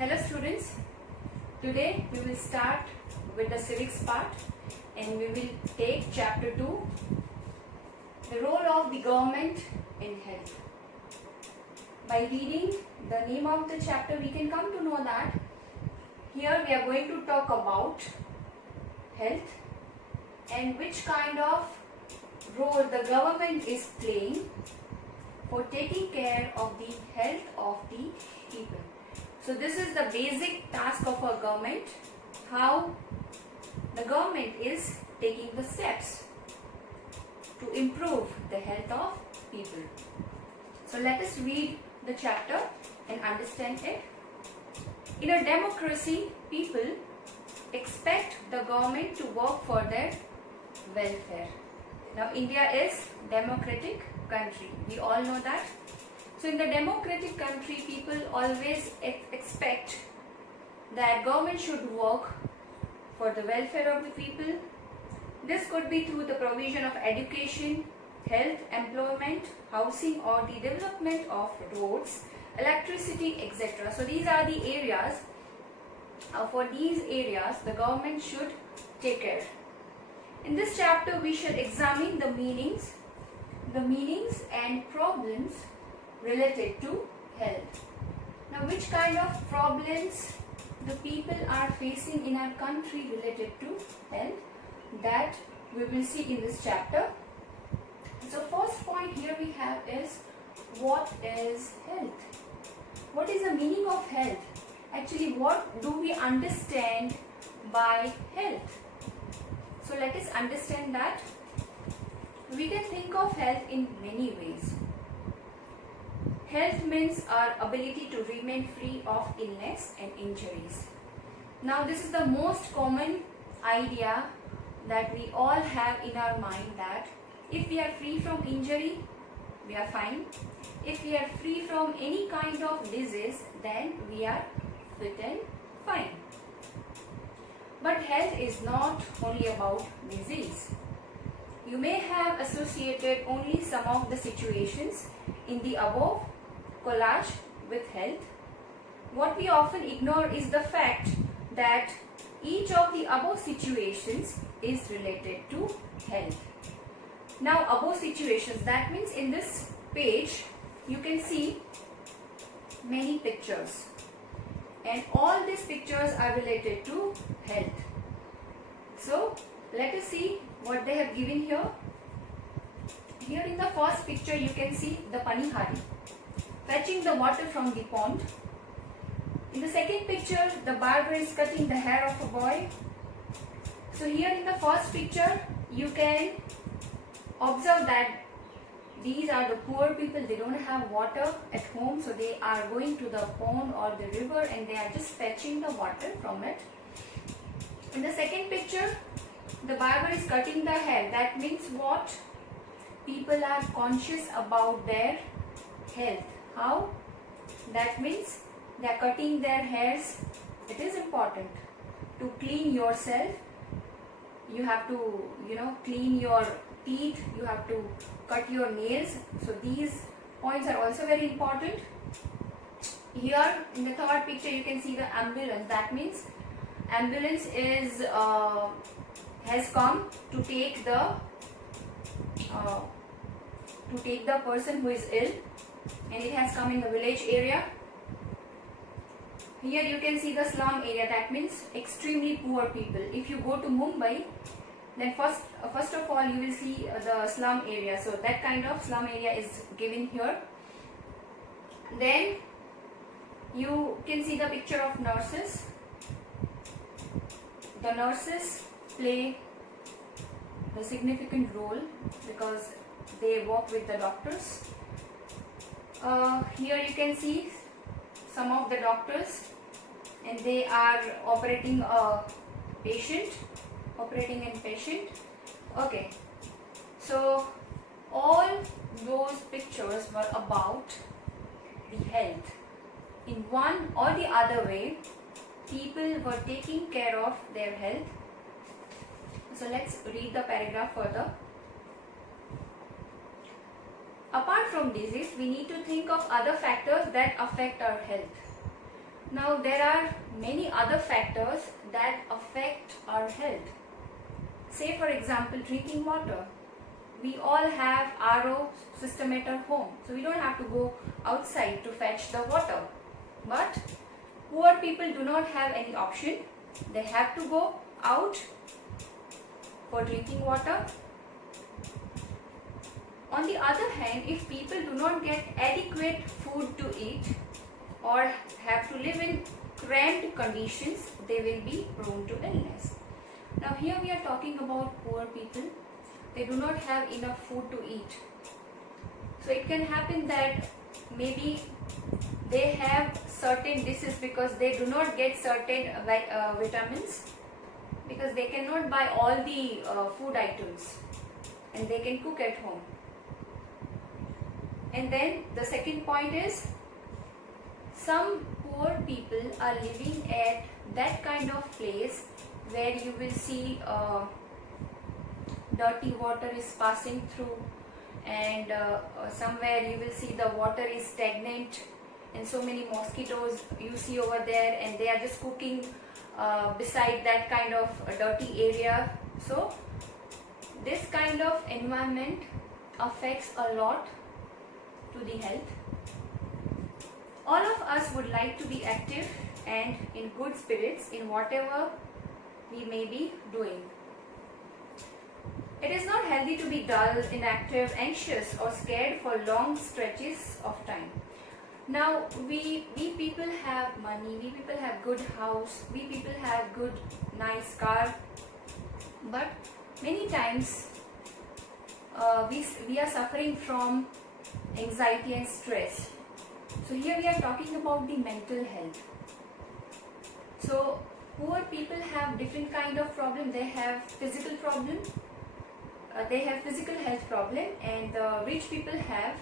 Hello students, today we will start with the civics part and we will take chapter 2, the role of the government in health. By reading the name of the chapter we can come to know that here we are going to talk about health and which kind of role the government is playing for taking care of the health of the people. So this is the basic task of our government, how the government is taking the steps to improve the health of people. So let us read the chapter and understand it. In a democracy, people expect the government to work for their welfare. Now India is democratic country, we all know that. So in the democratic country, people always expect that government should work for the welfare of the people. This could be through the provision of education, health, employment, housing, or the development of roads, electricity, etc. So these are the areas, for these areas the government should take care. In this chapter we should examine the meanings and problems related to health. Now which kind of problems the people are facing in our country related to health, that we will see in this chapter. So first point here we have is, what is health? What is the meaning of health? Actually, what do we understand by health? So let us understand that. We can think of health in many ways. Health means our ability to remain free of illness and injuries. Now this is the most common idea that we all have in our mind, that if we are free from injury, we are fine. If we are free from any kind of disease, then we are fit and fine. But health is not only about disease. You may have associated only some of the situations in the above collage with health. What we often ignore is the fact that each of the above situations is related to health. Now above situations, that means in this page you can see many pictures and all these pictures are related to health. So let us see what they have given here. Here in the first picture you can see the Panihari fetching the water from the pond. In the second picture, the barber is cutting the hair of a boy. So here in the first picture you can observe that these are the poor people. They don't have water at home, so they are going to the pond or the river and they are just fetching the water from it. In the second picture, the barber is cutting the hair. That means what? People are conscious about their health. How? That means they are cutting their hairs. It is important to clean yourself. You have to, clean your teeth. You have to cut your nails. So these points are also very important. Here in the third picture you can see the ambulance. That means ambulance is has come to take the person who is ill, and it has come in the village area. Here you can see the slum area. That means extremely poor people. If you go to Mumbai, then first of all you will see the slum area. So that kind of slum area is given here. Then you can see the picture of nurses. The nurses play a significant role because they work with the doctors. Here you can see some of the doctors and they are operating a patient, Okay, so all those pictures were about the health. In one or the other way, people were taking care of their health. So let's read the paragraph further. Apart from disease, we need to think of other factors that affect our health. Now there are many other factors that affect our health. Say for example, drinking water. We all have RO system at our home, so we don't have to go outside to fetch the water. But poor people do not have any option. They have to go out for drinking water. On the other hand, if people do not get adequate food to eat or have to live in cramped conditions, they will be prone to illness. Now here we are talking about poor people. They do not have enough food to eat. So it can happen that maybe they have certain diseases because they do not get certain vitamins, because they cannot buy all the food items and they can cook at home. And then the second point is, some poor people are living at that kind of place where you will see dirty water is passing through, and somewhere you will see the water is stagnant and so many mosquitoes you see over there, and they are just cooking beside that kind of dirty area. So this kind of environment affects a lot to the health. All of us would like to be active and in good spirits in whatever we may be doing. It is not healthy to be dull, inactive, anxious or scared for long stretches of time. Now we people have money, we people have good house, we people have good nice car, but many times we are suffering from anxiety and stress. So here we are talking about the mental health. So poor people have different kind of problem. They have physical problem, they have physical health problem, and the rich people have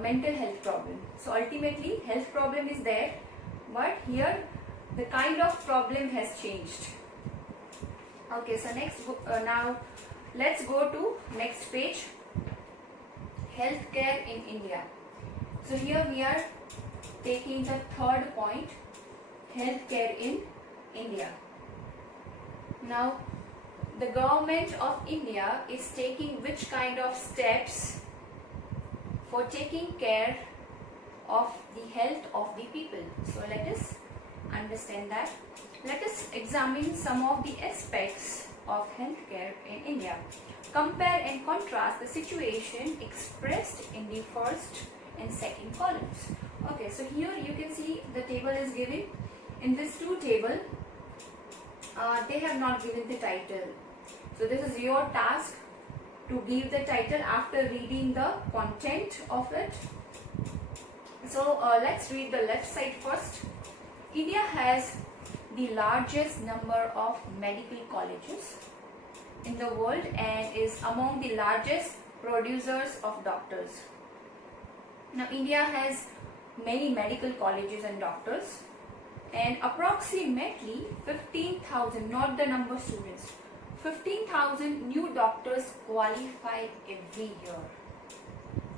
mental health problem. So ultimately health problem is there, but here the kind of problem has changed. Okay, so next now let's go to next page. Healthcare in India. So here we are taking the third point, healthcare in India. Now the government of India is taking which kind of steps for taking care of the health of the people. So let us understand that. Let us examine some of the aspects of healthcare in India. Compare and contrast the situation expressed in the first and second columns. Okay, so here you can see the table is given. In this two table, they have not given the title. So this is your task to give the title after reading the content of it. So let's read the left side first. India has the largest number of medical colleges in the world and is among the largest producers of doctors. Now India has many medical colleges and doctors, and approximately 15,000, not the number of students, 15,000 new doctors qualify every year.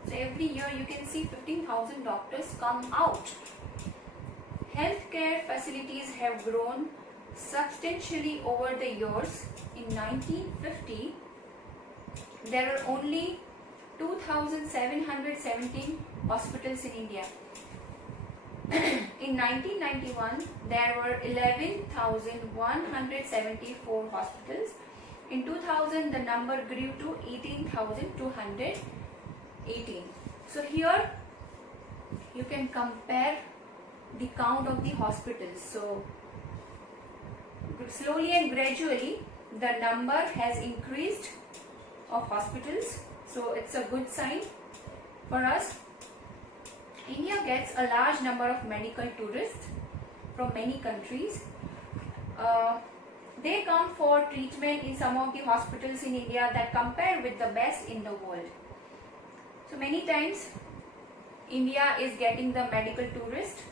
So every year you can see 15,000 doctors come out. Healthcare facilities have grown substantially over the years. In 1950, there were only 2,717 hospitals in India. In 1991, there were 11,174 hospitals. In 2000, the number grew to 18,218. So here you can compare the count of the hospitals. So slowly and gradually the number has increased of hospitals. So it's a good sign for us. India gets a large number of medical tourists from many countries. They come for treatment in some of the hospitals in India that compare with the best in the world. So many times India is getting the medical tourists,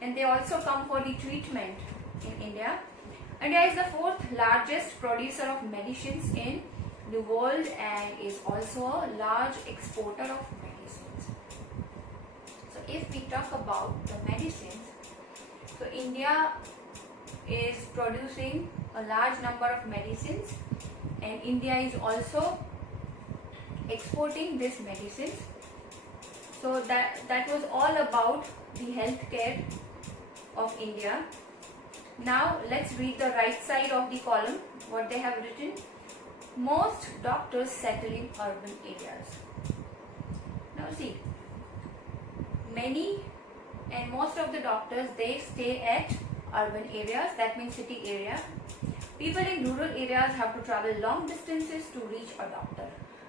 and they also come for the treatment in India. India is the fourth largest producer of medicines in the world and is also a large exporter of medicines. So if we talk about the medicines, So India is producing a large number of medicines, and India is also exporting these medicines. So that was all about the healthcare of India. Now let's read the right side of the column, what they have written. Most doctors settle in urban areas. Now see, many and most of the doctors, they stay at urban areas, that means city area. People in rural areas have to travel long distances to reach a doctor.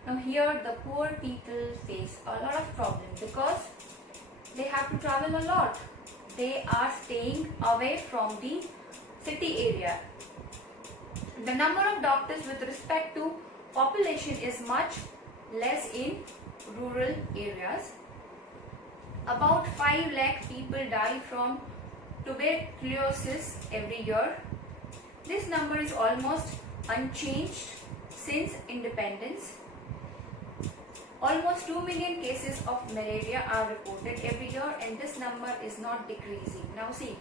Now here the poor people face a lot of problems because they have to travel a lot. They are staying away from the city area. The number of doctors with respect to population is much less in rural areas. About 5 lakh people die from tuberculosis every year. This number is almost unchanged since independence. Almost 2 million cases of malaria are reported every year, and this number is not decreasing. Now see,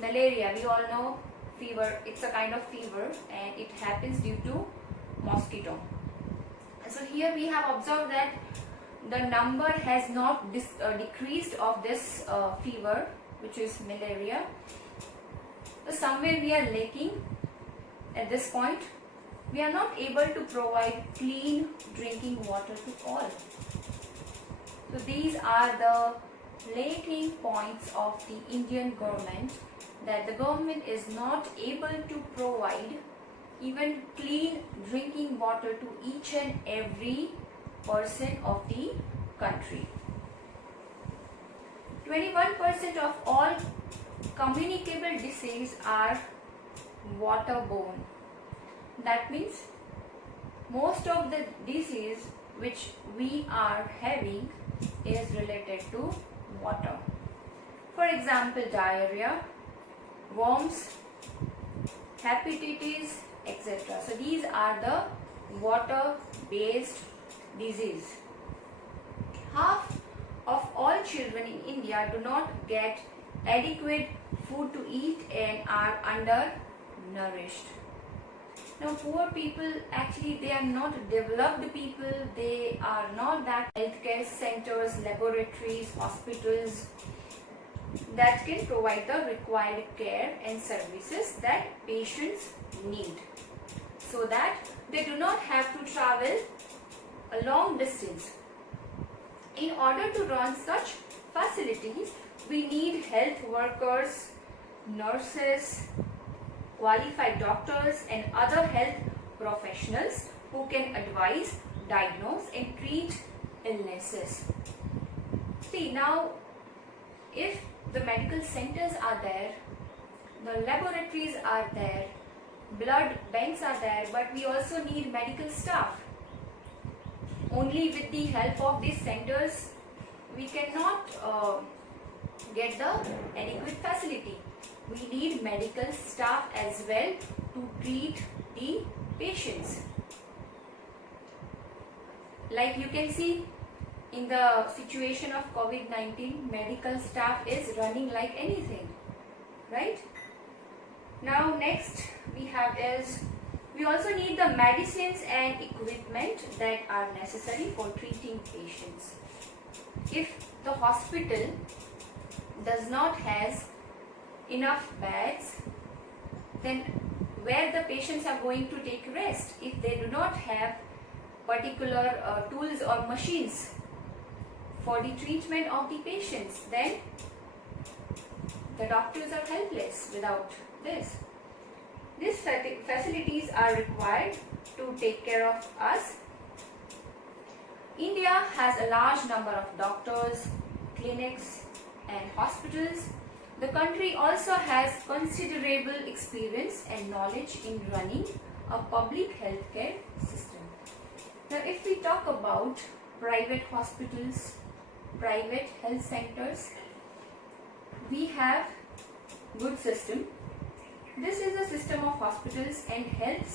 malaria, we all know fever, it's a kind of fever and it happens due to mosquito. So here we have observed that the number has not decreased of this fever, which is malaria. So somewhere we are lacking at this point. We are not able to provide clean drinking water to all. So these are the lacking points of the Indian government, that the government is not able to provide even clean drinking water to each and every person of the country. 21% of all communicable diseases are waterborne. That means most of the disease which we are having is related to water. For example, diarrhea, worms, hepatitis, etc. So these are the water-based disease. Half of all children in India do not get adequate food to eat and are undernourished. Now poor people, actually they are not developed people, they are not that healthcare centers, laboratories, hospitals that can provide the required care and services that patients need, so that they do not have to travel a long distance. In order to run such facilities, we need health workers, nurses, qualified doctors and other health professionals who can advise, diagnose and treat illnesses. See, now if the medical centers are there, the laboratories are there, blood banks are there, but we also need medical staff. Only with the help of these centers we cannot get the adequate facility. We need medical staff as well to treat the patients. Like you can see, in the situation of COVID-19, medical staff is running like anything, right? Now next we have is, we also need the medicines and equipment that are necessary for treating patients. If the hospital does not has enough beds, then where the patients are going to take rest? If they do not have particular tools or machines for the treatment of the patients, then the doctors are helpless without this. These facilities are required to take care of us. India has a large number of doctors, clinics and hospitals. The country also has considerable experience and knowledge in running a public healthcare system. Now if we talk about private hospitals, private health centers, we have good system. This is a system of hospitals and health